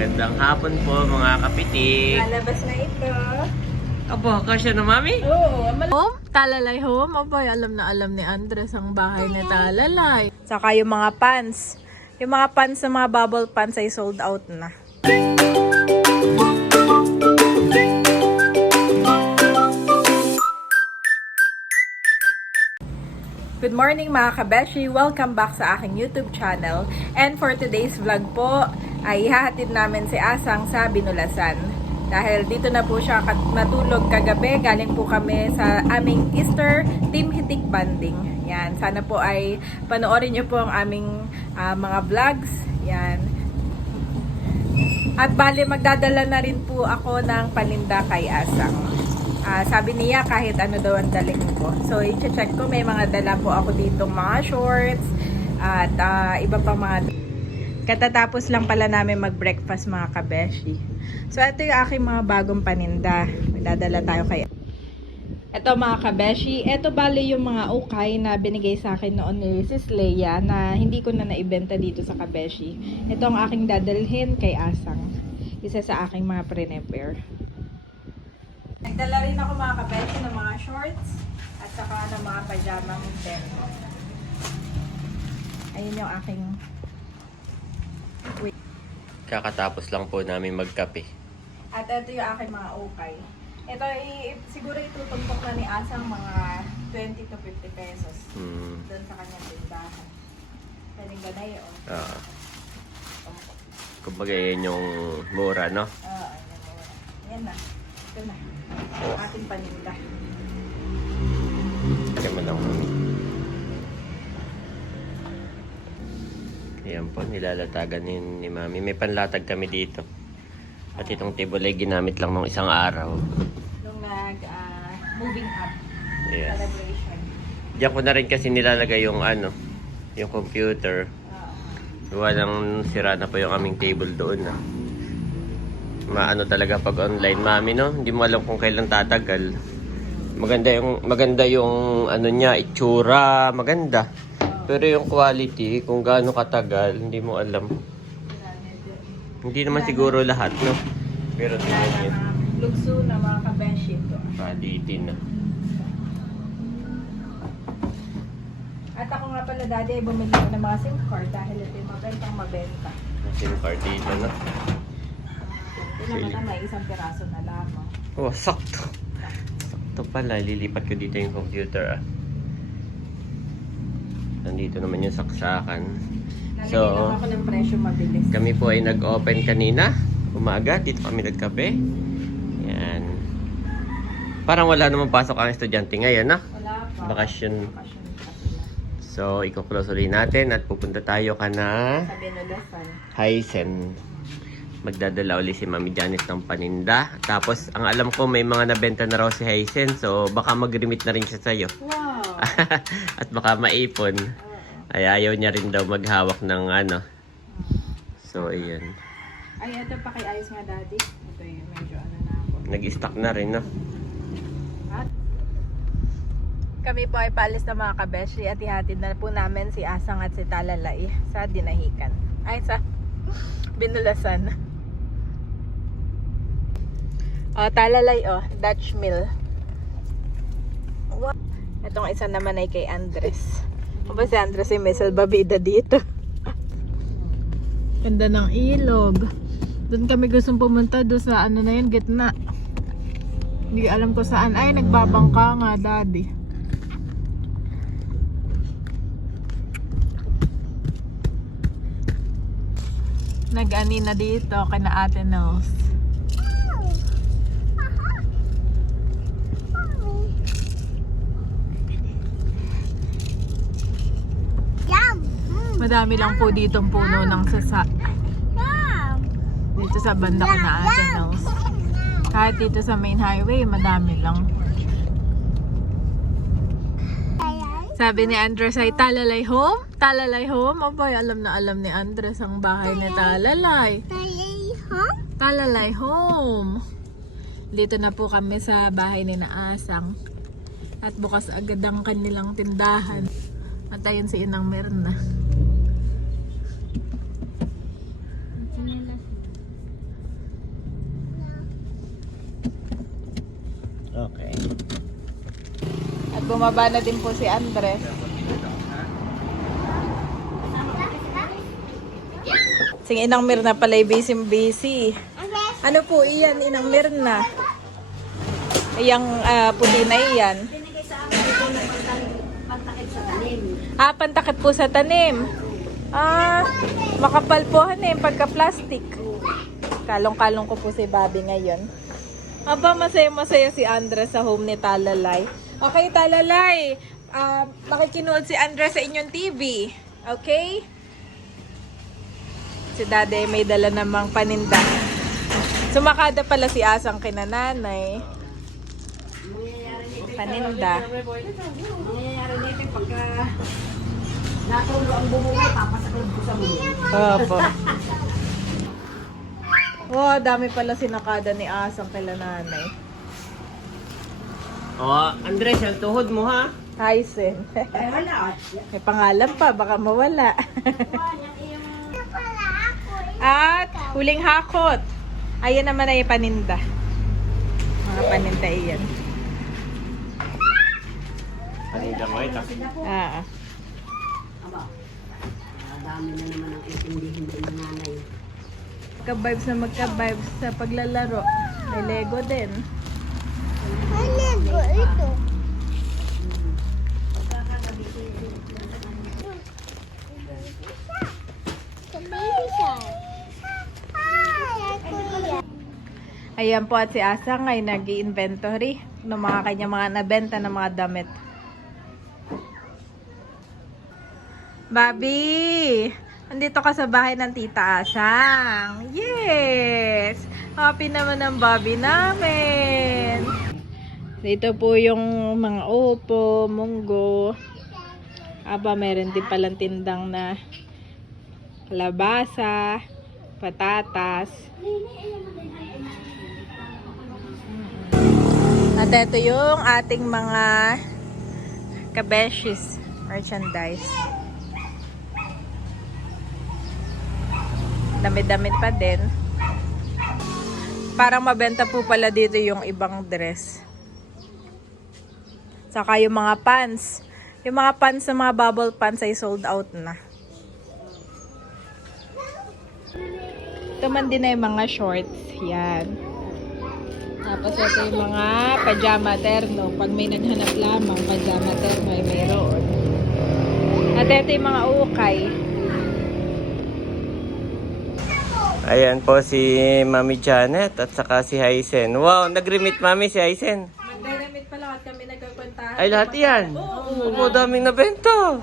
Magandang hapon po mga kapitik. Lalabas na ito. Abo, kasya na mami? Oo, Home? Talalay home? Abay, alam na alam ni Andres ang bahay ni Talalay. Saka yung mga pants. Yung mga pants na mga bubble pants ay sold out na. Good morning mga kabeshi! Welcome back sa aking YouTube channel. And for today's vlog po, ay ihahatid namin si Asang sa Binulasan. Dahil dito na po siya natulog kagabi, galing po kami sa aming Easter Team Hitik Banding. Yan, sana po ay panoorin niyo po ang aming ah, mga vlogs. Yan. At bali, magdadala na rin po ako ng paninda kay Asang. Ah, sabi niya kahit ano daw ang daling ko. So, i-check ko. May mga dala po ako dito mga shorts at ah, iba pang mga Katatapos lang pala namin mag-breakfast mga kabeshi. So, ito yung aking mga bagong paninda. Magdadala tayo kay ito mga kabeshi, ito bali yung mga ukay na binigay sa akin noon ni Sis Leia na hindi ko na naibenta dito sa kabeshi. Ito ang aking dadalhin kay Asang. Isa sa aking mga pre-prepare. Nagdala rin ako mga kabeshi ng mga shorts at saka ng mga pajamang demo. Ayun yung aking Kakatapos lang po namin magkape. At ito yung aking mga ukay. Ito ay siguro itutumpok na ni Asang mga 20 to 50 pesos Hmm. doon sa kanyang tindahan. Kaling ganay oh. Ah, Tumpok. kumbaga yan yung mura, no? Ah, ayan na. Ayan na. Ito na. Oh. Ating paninda. Kaya mo lang Ayan po, nilalatagan ni, ni mami. May panlatag kami dito. At itong table ay ginamit lang ng isang araw. Nung nag ah, moving up Yes. celebration. Diyan ko na rin kasi nilalagay yung ano, yung computer. Ah, Gawa ng sira na po yung aming table doon na. Maano talaga pag online, mami, no? Hindi mo alam kung kailan tatagal. Maganda yung maganda yung ano niya, itsura, maganda. Pero yung quality, kung gaano katagal, hindi mo alam. Hindi naman siguro lahat, no? Pero tingnan na niyo, lugso na mga kabeshi ko. quality na. At ako nga pala dati ay bumili ko ng mga SIM card dahil ito yung mabentang mabenta. SIM card dito, no? Ito naman na may isang piraso na lamang. Oh, sakto. Sakto pala, lilipat ko dito yung computer, ah. Nandito naman yung saksakan. So, ako ng presyo mabilis. Kami po ay nag-open kanina, umaga, dito kami nagkape. Yan. Parang wala namang pasok ang estudyante ngayon, na? Wala pa. Bakasyon. So, i-close ulit natin at pupunta tayo ka na. Hisense. Magdadala ulit si Mami Janet ng paninda. Tapos, ang alam ko may mga nabenta na raw si Hisense. So, baka mag-remit na rin siya sa'yo. Wow! at baka maipon. Ay, ayaw niya rin daw maghawak ng ano. So, ayan. Ay, ito pakiayos nga daddy. Ito yung medyo ano na ako. Nag-stock na rin, no? At kami po ay paalis na mga kabeshi at ihatid na po namin si Asang at si Talalay sa Dinahican. Ay, sa Binulasan. Oh, Talalay oh, Dutch Mill. Wow. Itong isa naman ay kay Andres. O ba si Andres ay may salbabida dito? Ganda ng ilog. Doon kami gustong pumunta doon sa ano na yun, gitna. Hindi alam ko saan. Ay, nagbabangka nga, daddy. Nag-ani na dito, kina ate Nose. Madami lang po ditong puno ng sasa. Dito sa banda kina ate Nose. Kahit dito sa main highway, madami lang. Sabi ni Andres ay talalay home? Talalay home? Abay, alam na alam ni Andres ang bahay ni Talalay. Talalay home. Dito na po kami sa bahay ni Naasang. At bukas agad ang kanilang tindahan. At ayun si Inang Mirna. Bumaba na din po si Andres. Sige, Inang Mirna pala busy-busy. Ano po iyan, Inang Mirna? Iyang ah, puti na iyan. Ah, pantakit po sa tanim. Ah, makapal po han eh, pagka-plastic. Kalong-kalong ko po si Bobby ngayon. Aba, masaya-masaya si Andres sa home ni Talalay. Okay, Talalay. Ah, makikinood si Andres sa inyong TV. Okay? Si Dade may dala namang paninda. Sumakada pala si Asang kinananay. Paninda. Nangyayari nito pagka natulo ang bumungay, papasakod ko sa mundo. Opo. Wow, dami pala sinakada ni Asang kila nanay. Oh, Andres, ang tuhod mo ha. Ay, wala. May pangalan pa, baka mawala. At huling hakot. Ayan naman ay paninda. Mga paninda iyan. Paninda mo ito. Ah. Ah, dami na naman ang intindihin din ng nanay. Magka-vibes na magka-vibes sa paglalaro. May Lego din. Ayan po at si Asang ay nag inventory ng mga kanya mga nabenta ng mga damit. Bobby! Andito ka sa bahay ng Tita Asang. Yes! Happy naman ang Bobby namin. Dito po yung mga upo, munggo. Aba, meron din palang tindang na kalabasa, patatas. At ito yung ating mga kabeshis merchandise. Damit-damit pa din. Parang mabenta po pala dito yung ibang dress. Saka yung mga pants. Yung mga pants sa mga bubble pants ay sold out na. Ito man din ay mga shorts. Yan. Tapos ito yung mga pajama terno. Pag may naghanap lamang, pajama terno ay mayroon. At ito yung mga ukay. Ayan po si Mami Janet at saka si Hysen. Wow, nag-remit Mami si Hysen. Mag-dynamite pa lahat kami nagkakwentahan. Ay, lahat yan. Oo, daming nabenta.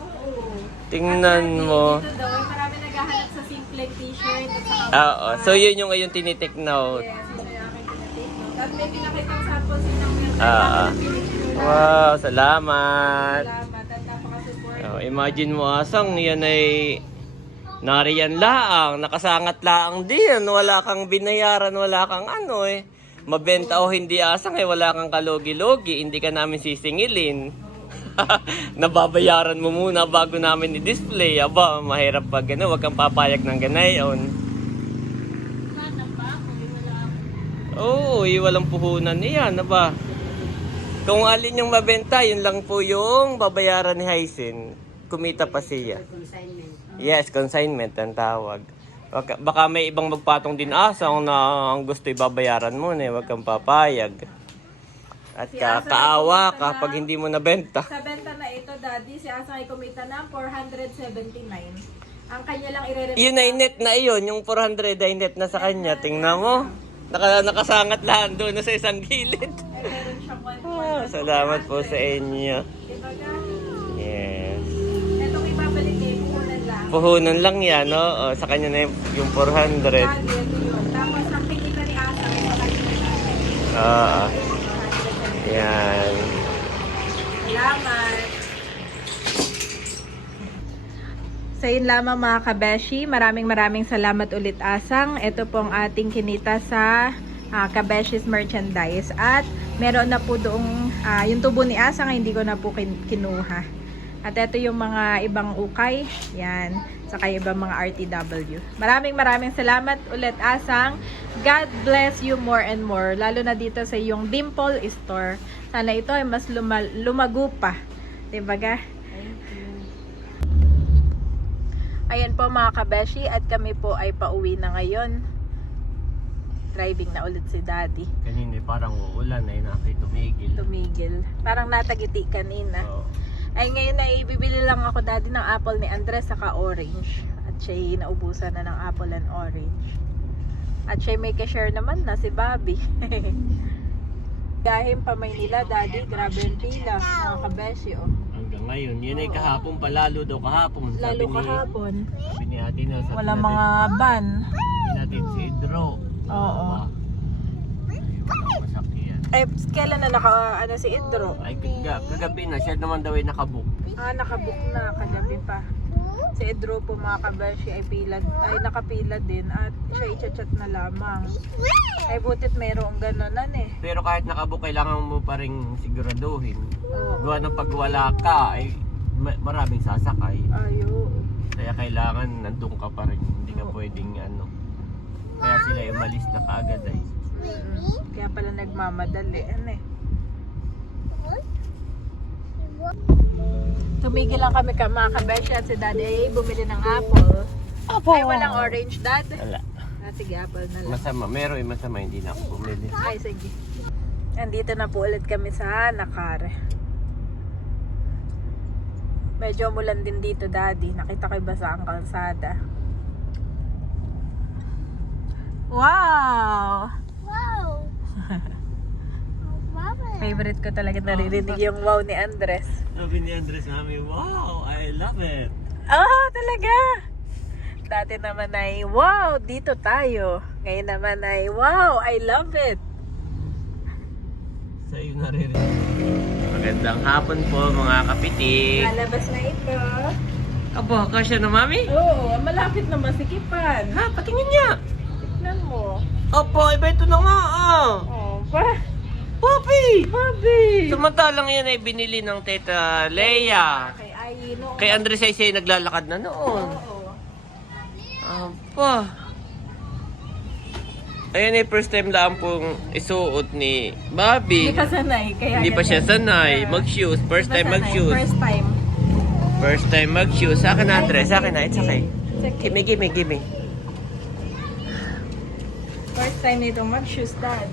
Tingnan mo. Dito daw, ay marami naghahanap sa simple t-shirt Oo, so yun yung ngayon tinitik note. Yes, yun yung aking. At may pinakitang sample sinang yung Ah, ah. Wow, salamat. Salamat at napaka-support. Oh, imagine mo asang yan ay nariyan laang, nakasangat laang din, wala kang binayaran, wala kang ano eh. Mabenta o hindi asang eh, wala kang kalogi-logi, hindi ka namin sisingilin. Nababayaran mo muna bago namin i-display. Aba, mahirap pag ano, wag kang papayag ng ganayon. Oo, oh, walang puhunan niyan, aba. Kung alin yung mabenta, yun lang po yung babayaran ni Hysin. Kumita pa siya. Yes, consignment ang tawag. Baka, baka may ibang magpatong din asang na ang gusto ibabayaran mo na wag kang papayag. At ka, kaawa ka pag hindi mo nabenta. Sa benta na ito, Daddy, si Asa ay kumita ng 479. Ang kanya lang ire-report. Yun ay net na iyon, yung 400 ay net na sa kanya. Tingnan mo. Naka, nakasangat lahat doon na sa isang gilid. Eh, meron siyang one. Ah, salamat po sa inyo. Puhunan lang. Yan, no? O, sa kanya na yung, yung 400. Daddy, ito yun. Tapos, ang kinita ni Asa ay sa kanya na Ah, yan. Salamat. So yun lamang mga kabeshi, maraming maraming salamat ulit Asang. Ito pong ating kinita sa ah, Kabeshis merchandise. At meron na po doong, ah, yung tubo ni Asang hindi ko na po kin- kinuha. At ito yung mga ibang ukay. Yan. sa kay ibang mga RTW. Maraming maraming salamat ulit Asang. God bless you more and more. Lalo na dito sa iyong Dimple Store. Sana ito ay mas luma- lumago pa. Diba ga? Ayan po mga kabeshi at kami po ay pauwi na ngayon. Driving na ulit si Daddy. Kanina parang uulan ay nakay tumigil. Tumigil. Parang natagiti kanina. Oo. Ay ngayon ay bibili lang ako daddy ng apple ni Andres saka orange. At siya naubusan na ng apple and orange. At siya may ka-share naman na si Bobby. Dahil pa Maynila daddy, grabe yung pila. Mga kabeshi oh. Hanggang ngayon, yun ay kahapon palalo daw kahapon. Lalo ni, kahapon. Sabi ni ate na, sabi Wala natin, mga ban. sabi natin si Idro. Oo. Walang masakyan. Eh, kailan na naka, ano si Idro? Ay, kaga, kagabi na, siya naman daw ay nakabook. Ah, nakabook na kagabi pa. Si Edro po mga kabeshi ay pila, ay nakapila din at siya i-chat na lamang. Ay butit mayroong ganonan eh. Pero kahit nakabook, kailangan mo pa rin siguraduhin. Oo. Gawa ng pag wala ka, ay ma- maraming sasakay. Ayo. Kaya kailangan nandun ka pa rin. Hindi ka pwedeng ano. Kaya sila umalis na kaagad ay. Mm. Kaya pala nagmamadali. Ano eh. Tumigil lang kami ka mga kabeshi at si daddy ay bumili ng apple. Ay, walang orange dad. Wala. Ah, sige, apple na lang. Masama. Meron ay masama. Hindi na ako bumili. Ay, sige. Andito na po ulit kami sa Nakar. Medyo mulan din dito, Daddy. Nakita ko yung basa ang kalsada. Wow! Favorite ko talaga naririnig yung wow ni Andres. Sabi ni Andres namin, wow, I love it. Ah, talaga! Dati naman ay, wow, dito tayo. Ngayon naman ay, wow, I love it. Sa iyo naririnig. Magandang hapon po mga kapitik. Lalabas na ito. Aba, kasya na mami? Oo, malapit na masikipan. Ha, patingin niya. Opo, iba ito na nga ah. Oh, pa. Papi! Bobby! Samantalang yan ay binili ng teta Leia. Kay Ai, no? Kay Andres ay siya naglalakad na noon. Oo. Apa. Ayan ay first time lang pong isuot ni Bobby. Hindi pa sanay, kaya Hindi pa siya sanay. Ah. Mag-shoes. First Hindi time pa sanay. mag-shoes. First time. First time mag-shoes. Sa akin na, Andres. Sa akin na. It's okay. It's okay. Gimme, gimme, gimme. First time nito mag-shoes, dad.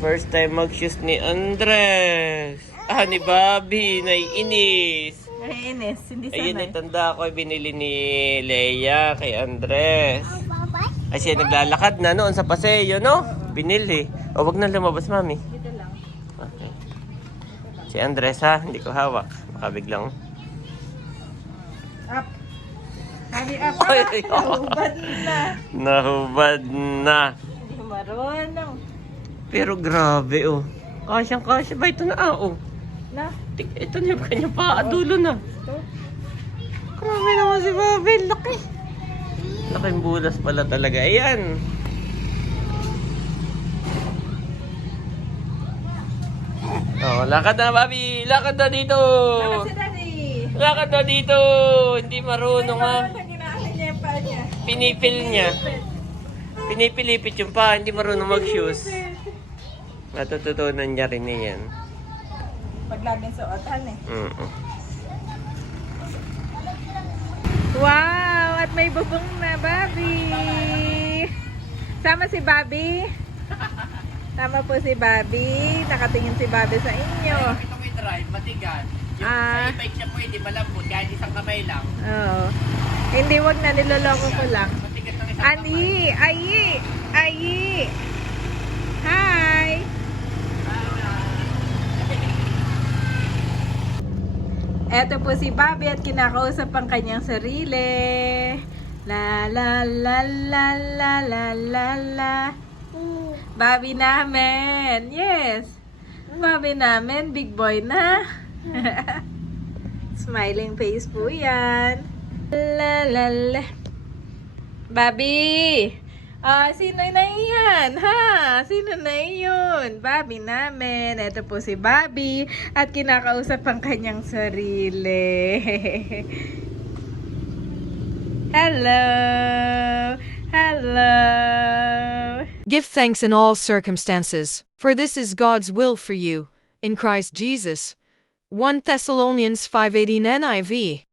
First time mag-shoes ni Andres. Ah, ni Bobby. Naiinis. Naiinis, hindi Ayun sanay. ay tanda ko. Binili ni Leia kay Andres. Ay siya naglalakad na noon sa paseo, no? Binili. O, wag na lumabas, mami. Dito lang. Okay. Si Andres, ha? Hindi ko hawak. Baka biglang... Sabi Ah, ay, Ubad na. Nahubad na. Hindi marunong. Pero grabe, oh. Kasyang kasya ba? Ito na, ah, oh. Na, Ito na yung kanya pa, dulo na. Grabe naman si Bobby. Laki. Laking bulas pala talaga. Ayan. Oh, lakad na, Bobby. Lakad na dito. Lakad na dito. Hindi marunong, ha? Marunong ginaahan niya yung paa niya. Pinipil niya. Pinipilipit yung pa, hindi marunong mag-shoes. Natututunan niya rin na yan. Pag laging suotan eh. Mm Wow! At may bubong na, Bobby! Sama si Bobby. Tama po si Bobby. Nakatingin si Bobby sa inyo. Ito ko yung drive, matigas. Yung Ah. sa e-bike siya pwede malambot, kahit isang kamay lang. Oo. Hindi, wag na. Niloloko ko lang. Ani! Ayi! Ayi! Hi! Eto po si Bobby at kinakausap ang kanyang sarili. La la la la la la la la. Bobby namin. Yes. Bobby namin. Big boy na. Smiling face po yan. La la la. Bobby! Ah, sino na yan? Ha? Sino na yun? Bobby namin. Ito po si Bobby. At kinakausap ang kanyang sarili. Hello! Hello! Give thanks in all circumstances, for this is God's will for you, in Christ Jesus. 1 Thessalonians 5:18 NIV